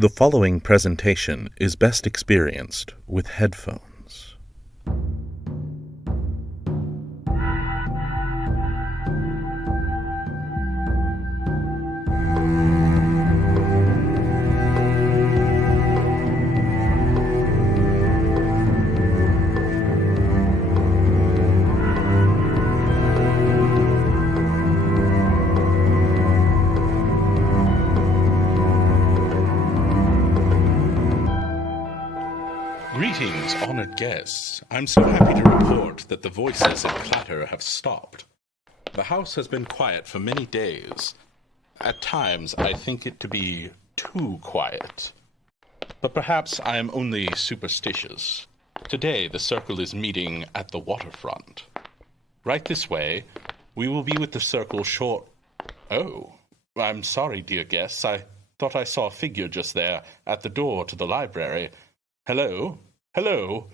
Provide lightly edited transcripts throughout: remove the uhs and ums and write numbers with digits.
The following presentation is best experienced with headphones. Greetings, honored guests. I'm so happy to report that the voices and clatter have stopped. The house has been quiet for many days. At times, I think it to be too quiet. But perhaps I am only superstitious. Today, the circle is meeting at the waterfront. Right this way, we will be with the circle short... Oh, I'm sorry, dear guests. I thought I saw a figure just there at the door to the library. Hello? Hello?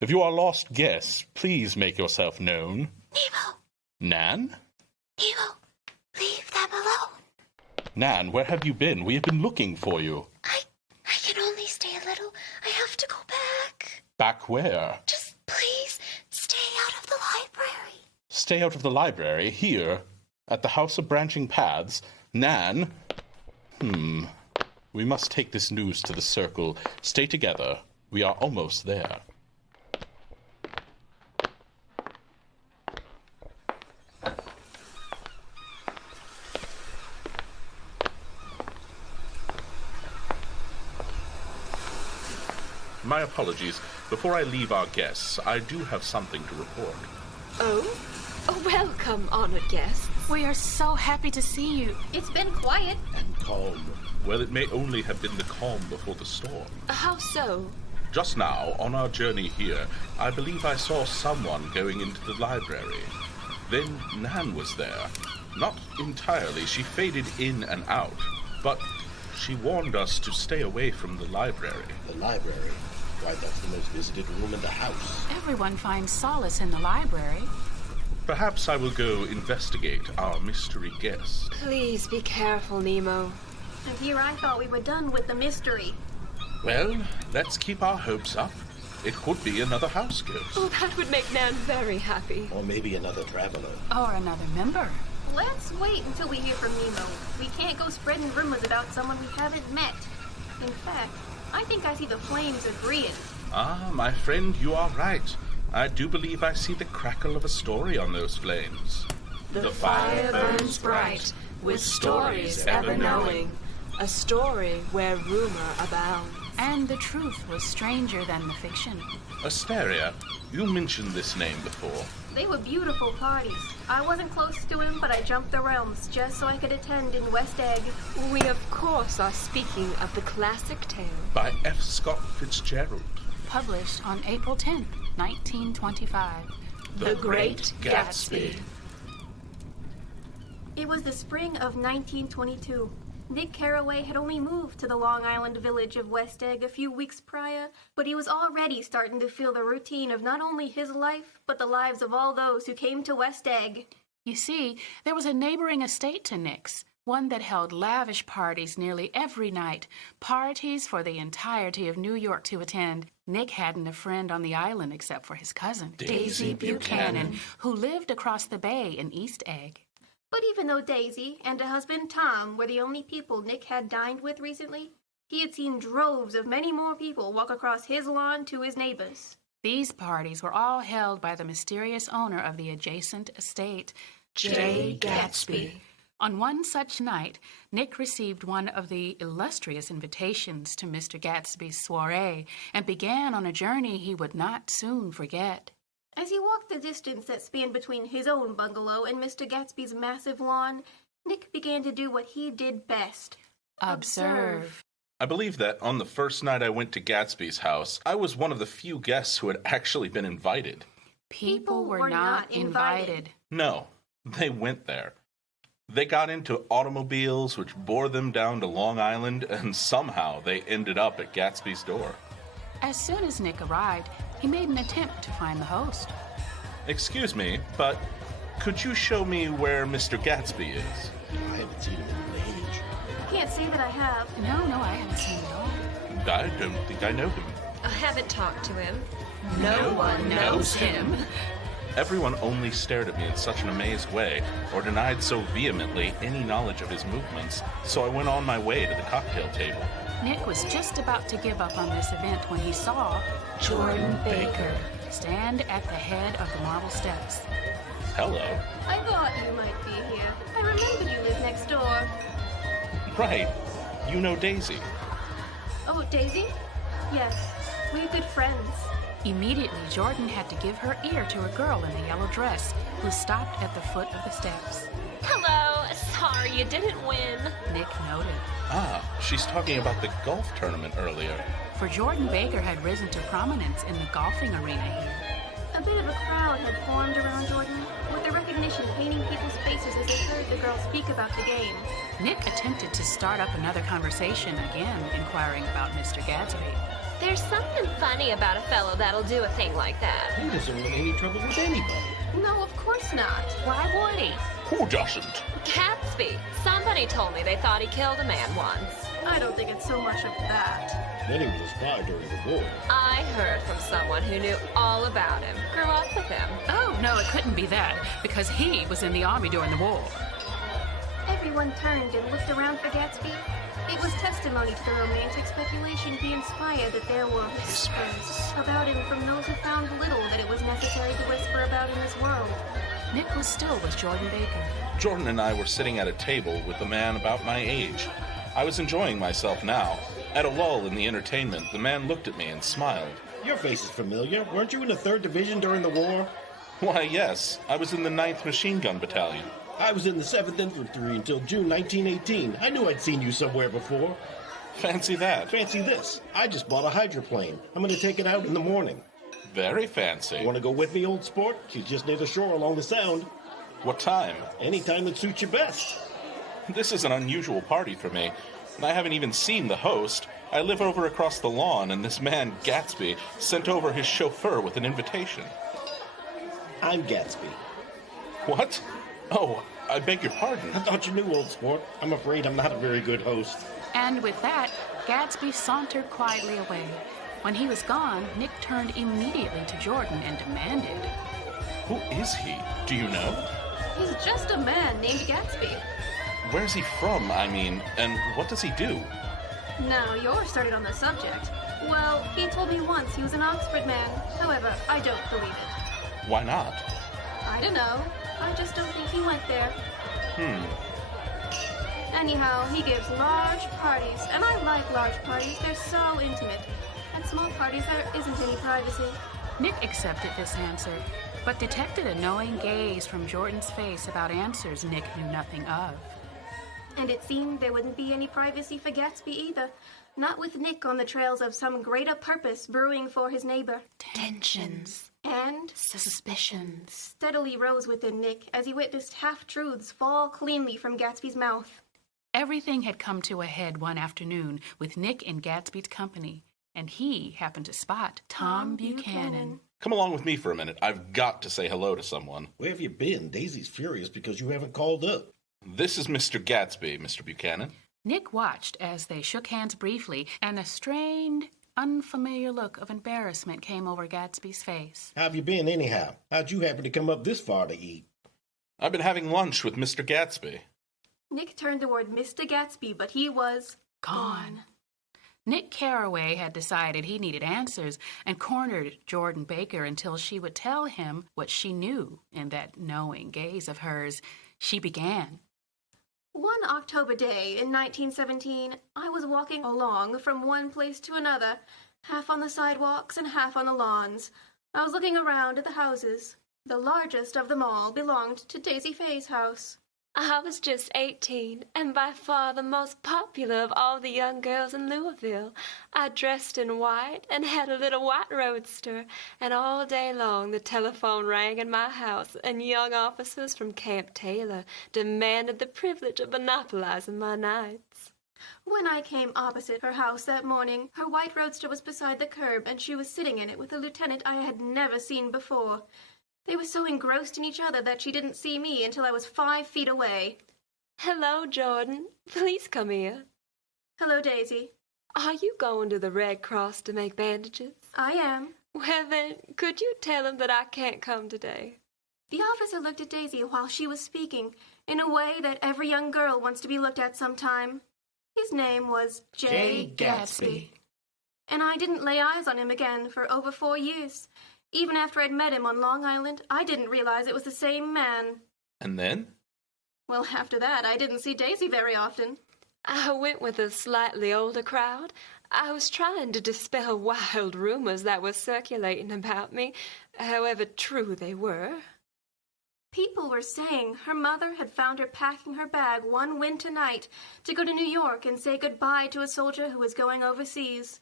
If you are lost guests, please make yourself known. Nemo! Nan? Nemo, leave them alone. Nan, where have you been? We have been looking for you. I can only stay a little. I have to go back. Back where? Just please stay out of the library. Stay out of the library, here, at the House of Branching Paths. Nan? We must take this news to the circle. Stay together. We are almost there. My apologies. Before I leave our guests, I do have something to report. Oh, welcome, honored guests. We are so happy to see you. It's been quiet. And calm. Well, it may only have been the calm before the storm. How so? Just now, on our journey here, I believe I saw someone going into the library. Then Nan was there. Not entirely. She faded in and out. But she warned us to stay away from the library. The library? Why, that's the most visited room in the house. Everyone finds solace in the library. Perhaps I will go investigate our mystery guest. Please be careful, Nemo. And here I thought we were done with the mystery. Well, let's keep our hopes up. It could be another house ghost. Oh, that would make Nan very happy. Or maybe another traveler. Or another member. Let's wait until we hear from Nemo. We can't go spreading rumors about someone we haven't met. In fact, I think I see the flames agreeing. Ah, my friend, you are right. I do believe I see the crackle of a story on those flames. The fire burns bright, with stories ever knowing. A story where rumor abounds. And the truth was stranger than the fiction. Asteria, you mentioned this name before. They were beautiful parties. I wasn't close to him, but I jumped the realms just so I could attend in West Egg. We, of course, are speaking of the classic tale. By F. Scott Fitzgerald. Published on April 10th, 1925. The Great Gatsby. It was the spring of 1922. Nick Carraway had only moved to the Long Island village of West Egg a few weeks prior, but he was already starting to feel the routine of not only his life, but the lives of all those who came to West Egg. You see, there was a neighboring estate to Nick's, one that held lavish parties nearly every night, parties for the entirety of New York to attend. Nick hadn't a friend on the island except for his cousin, Daisy Buchanan, who lived across the bay in East Egg. But even though Daisy and her husband Tom were the only people Nick had dined with recently, he had seen droves of many more people walk across his lawn to his neighbors. These parties were all held by the mysterious owner of the adjacent estate, J. Gatsby. On one such night, Nick received one of the illustrious invitations to Mr. Gatsby's soiree and began on a journey he would not soon forget. As he walked the distance that spanned between his own bungalow and Mr. Gatsby's massive lawn, Nick began to do what he did best. Observe. I believe that on the first night I went to Gatsby's house, I was one of the few guests who had actually been invited. People were not invited. No, they went there. They got into automobiles which bore them down to Long Island, and somehow they ended up at Gatsby's door. As soon as Nick arrived, he made an attempt to find the host. Excuse me, but could you show me where Mr. Gatsby is? I haven't seen him in an age. Can't say that I have. No, I haven't seen it all. I don't think I know him. I haven't talked to him. No one knows him. Everyone only stared at me in such an amazed way, or denied so vehemently any knowledge of his movements, so I went on my way to the cocktail table. Nick was just about to give up on this event when he saw Jordan Baker stand at the head of the marble steps. Hello. I thought you might be here. I remembered you live next door. Right. You know Daisy. Oh, Daisy? Yes, we're good friends. Immediately, Jordan had to give her ear to a girl in a yellow dress who stopped at the foot of the steps. Hello, sorry you didn't win. Nick noted. Ah, she's talking about the golf tournament earlier. For Jordan Baker had risen to prominence in the golfing arena here. A bit of a crowd had formed around Jordan, with the recognition painting people's faces as they heard the girl speak about the game. Nick attempted to start up another conversation again, inquiring about Mr. Gatsby. There's something funny about a fellow that'll do a thing like that. He doesn't want any trouble with anybody. No, of course not. Why would he? Who doesn't? Gatsby. Somebody told me they thought he killed a man once. I don't think it's so much of that. Then he was a spy during the war. I heard from someone who knew all about him. Grew up with him. Oh, no, it couldn't be that, because he was in the army during the war. Everyone turned and looked around for Gatsby. It was testimony to the romantic speculation he inspired that there were whispers about him from those who found little that it was necessary to whisper about in this world. Nick was still with Jordan Baker. Jordan and I were sitting at a table with a man about my age. I was enjoying myself now. At a lull in the entertainment, the man looked at me and smiled. Your face is familiar. Weren't you in the 3rd Division during the war? Why, yes, I was in the 9th Machine Gun Battalion. I was in the 7th Infantry until June 1918. I knew I'd seen you somewhere before. Fancy that. Fancy this. I just bought a hydroplane. I'm going to take it out in the morning. Very fancy. Want to go with me, old sport? She's just near the shore along the Sound. What time? Any time that suits you best. This is an unusual party for me, and I haven't even seen the host. I live over across the lawn, and this man, Gatsby, sent over his chauffeur with an invitation. I'm Gatsby. What? Oh, I beg your pardon. I thought you knew, old sport. I'm afraid I'm not a very good host. And with that, Gatsby sauntered quietly away. When he was gone, Nick turned immediately to Jordan and demanded, Who is he? Do you know? He's just a man named Gatsby. Where's he from, I mean, and what does he do? Now you're started on the subject. Well, he told me once he was an Oxford man. However, I don't believe it. Why not? I don't know. I just don't think he went there. Anyhow, he gives large parties, and I like large parties. They're so intimate. At small parties, there isn't any privacy. Nick accepted this answer, but detected a knowing gaze from Jordan's face about answers Nick knew nothing of. And it seemed there wouldn't be any privacy for Gatsby either. Not with Nick on the trails of some greater purpose brewing for his neighbor. Tensions And suspicions steadily rose within Nick as he witnessed half-truths fall cleanly from Gatsby's mouth. Everything had come to a head one afternoon with Nick in Gatsby's company, and he happened to spot Tom Buchanan. Come along with me for a minute. I've got to say hello to someone. Where have you been? Daisy's furious because you haven't called up. This is Mr. Gatsby, Mr. Buchanan. Nick watched as they shook hands briefly, and a strained, unfamiliar look of embarrassment came over Gatsby's face. How have you been, anyhow? How'd you happen to come up this far to eat? I've been having lunch with Mr. Gatsby. Nick turned toward Mr. Gatsby, but he was Gone. Nick Carraway had decided he needed answers and cornered Jordan Baker until she would tell him what she knew in that knowing gaze of hers. She began. One October day in 1917, I was walking along from one place to another, half on the sidewalks and half on the lawns. I was looking around at the houses. The largest of them all belonged to Daisy Fay's house. I was just 18, and by far the most popular of all the young girls in Louisville. I dressed in white and had a little white roadster, and all day long the telephone rang in my house, and young officers from Camp Taylor demanded the privilege of monopolizing my nights. When I came opposite her house that morning, her white roadster was beside the curb, and she was sitting in it with a lieutenant I had never seen before. They were so engrossed in each other that she didn't see me until I was 5 feet away. Hello, Jordan. Please come here. Hello, Daisy. Are you going to the Red Cross to make bandages? I am. Well then, could you tell him that I can't come today? The officer looked at Daisy while she was speaking, in a way that every young girl wants to be looked at sometime. His name was J. Gatsby. And I didn't lay eyes on him again for over 4 years. Even after I'd met him on Long Island, I didn't realize it was the same man. And then? Well, after that, I didn't see Daisy very often. I went with a slightly older crowd. I was trying to dispel wild rumors that were circulating about me, however true they were. People were saying her mother had found her packing her bag one winter night to go to New York and say goodbye to a soldier who was going overseas.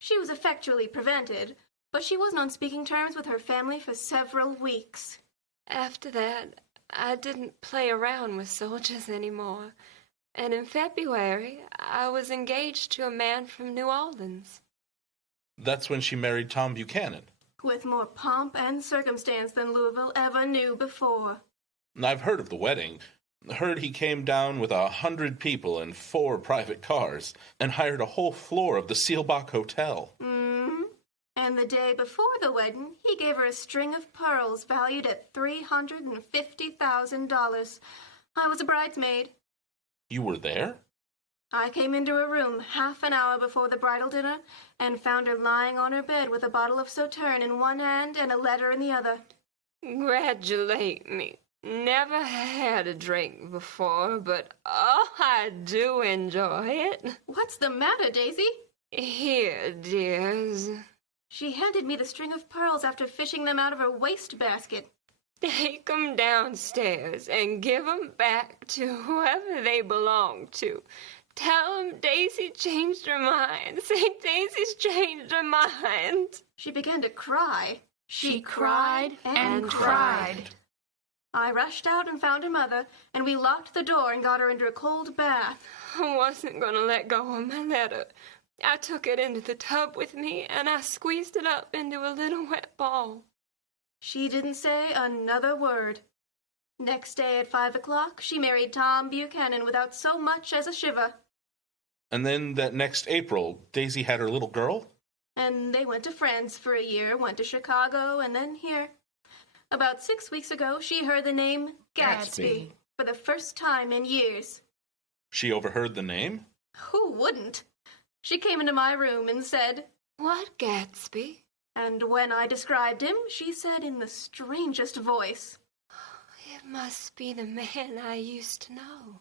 She was effectually prevented, but she wasn't on speaking terms with her family for several weeks. After that, I didn't play around with soldiers anymore, and in February, I was engaged to a man from New Orleans. That's when she married Tom Buchanan. With more pomp and circumstance than Louisville ever knew before. I've heard of the wedding. Heard he came down with 100 people in 4 private cars and hired a whole floor of the Seelbach Hotel. Mm-hmm. And the day before the wedding, he gave her a string of pearls valued at $350,000. I was a bridesmaid. You were there? I came into her room half an hour before the bridal dinner and found her lying on her bed with a bottle of Sauterne in one hand and a letter in the other. Congratulate me. Never had a drink before, but oh, I do enjoy it. What's the matter, Daisy? Here, dears. She handed me the string of pearls after fishing them out of her wastebasket. Take 'em downstairs and give 'em back to whoever they belong to. Tell 'em Daisy changed her mind. Say Daisy's changed her mind. She began to cry. She cried and cried. I rushed out and found her mother, and we locked the door and got her into a cold bath. I wasn't going to let go of my letter. I took it into the tub with me, and I squeezed it up into a little wet ball. She didn't say another word. Next day at 5 o'clock, she married Tom Buchanan without so much as a shiver. And then that next April, Daisy had her little girl? And they went to France for a year, went to Chicago, and then here. About 6 weeks ago, she heard the name Gatsby for the first time in years. She overheard the name? Who wouldn't? She came into my room and said, "What Gatsby?" And when I described him, she said in the strangest voice, "It must be the man I used to know."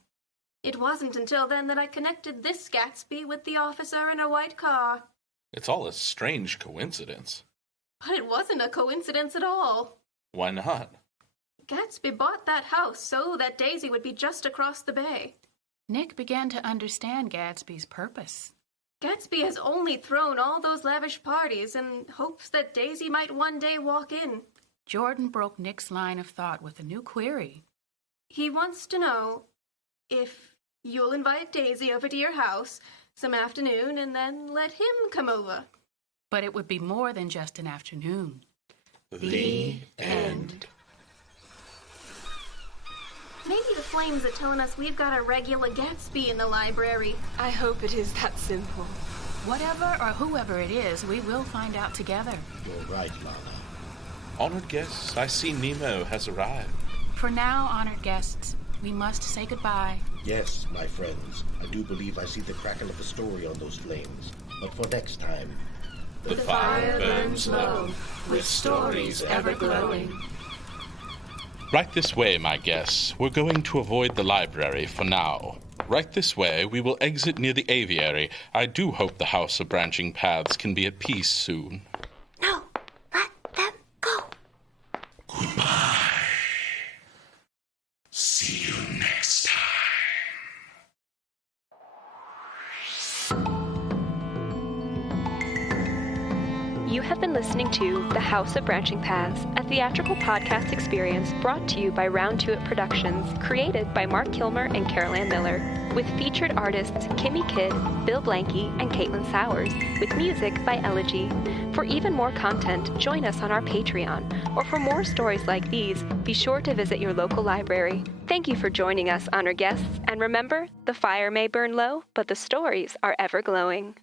It wasn't until then that I connected this Gatsby with the officer in a white car. It's all a strange coincidence. But it wasn't a coincidence at all. Why not? Gatsby bought that house so that Daisy would be just across the bay. Nick began to understand Gatsby's purpose. Gatsby has only thrown all those lavish parties in hopes that Daisy might one day walk in. Jordan broke Nick's line of thought with a new query. He wants to know if you'll invite Daisy over to your house some afternoon and then let him come over. But it would be more than just an afternoon. The end. Maybe the flames are telling us we've got a regular Gatsby in the library. I hope it is that simple. Whatever or whoever it is, we will find out together. You're right, Lana. Honored guests, I see Nemo has arrived. For now, honored guests, we must say goodbye. Yes, my friends, I do believe I see the crackle of a story on those flames. But for next time, The fire burns low, with stories ever glowing. Right this way, my guests. We're going to avoid the library for now. Right this way, we will exit near the aviary. I do hope the House of Branching Paths can be at peace soon. No, let them go. Goodbye. See you next time. You have been listening to The House of Branching Paths, a theatrical podcast experience brought to you by Round Two It Productions, created by Mark Kilmer and Carol Ann Miller, with featured artists Kimmy Kidd, Bill Blanky, and Caitlin Sowers, with music by Elegy. For even more content, join us on our Patreon, or for more stories like these, be sure to visit your local library. Thank you for joining us, honored guests, and remember, the fire may burn low, but the stories are ever glowing.